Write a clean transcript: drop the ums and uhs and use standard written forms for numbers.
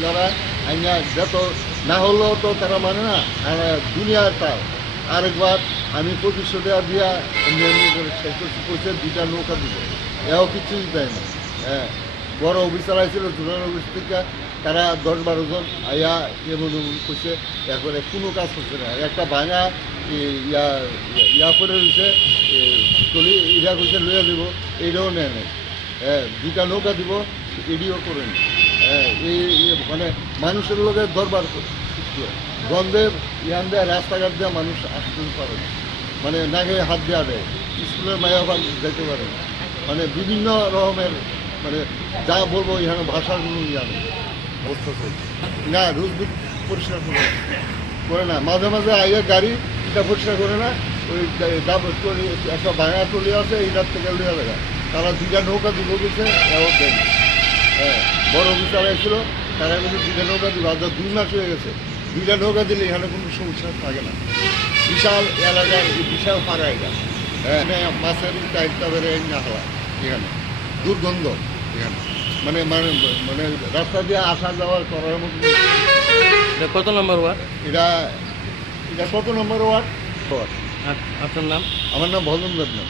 মহিলারা আইনা যত না হলেও তো তারা মানে না দুনিয়ার তার আরেকবার আমি 2500 টাকা দিয়া এমনি এমনি করে শেষ করছি কইছে 2টা নৌকা দিব এও কিছুই দেয় না। হ্যাঁ, বড় অফিসার আইছিল জোনাল অফিস থেকে, তারা 10-12 জন আইয়া এমন এমন করছে, এরপরে কোনো কাজ করছে না। একটা ভাঙা ইয়া করে রয়েছে চলি ইরা কইছে লইয়া দিব, এইটাও নেয় নেই। হ্যাঁ, 2টা নৌকা দিব, এডিও করেন। হ্যাঁ, মানে মানুষের লোকের দরবার গন্ধে ইয়ান দেয়, রাস্তাঘাট দেওয়া মানুষ আসতে পারে না, মানে নাকে হাত দেওয়া দেয়, স্কুলের মায়াবান যেতে পারে না, মানে বিভিন্ন রকমের মানে যা বলবো এখানে ভাষার কোনো ইয়া নেই, অবস্থা চলছে না। রোজ পরিষ্কার করে না, মাঝে মাঝে আইয়া গাড়ি এটা পরিষ্কার করে না, ওই একটা ভাঙা টলি আছে এইটার থেকে লিয়া দেখা, তারা 2টা নৌকা দিব গেছে এও দেয়। হ্যাঁ, বড় অফিসার এসেছিল, তারা কিন্তু 2টা নৌকা দিব, আজ 2 মাস হয়ে গেছে। 2টা নৌকা দিলে এখানে কোনো সমস্যা থাকে না, বিশাল এলাকার বিশাল পাড়া এটা। হ্যাঁ, মাছের টাইপটা বেড়ে না হওয়া এখানে দুর্গন্ধ এখানে, মানে মানে মানে রাস্তা দিয়ে আসা যাওয়া করার মতো। এটা কত নম্বর ওয়ার্ড? এটা এটা কত নম্বর ওয়ার্ড? আপনার নাম? আমার নাম ভজন দেবনাথ।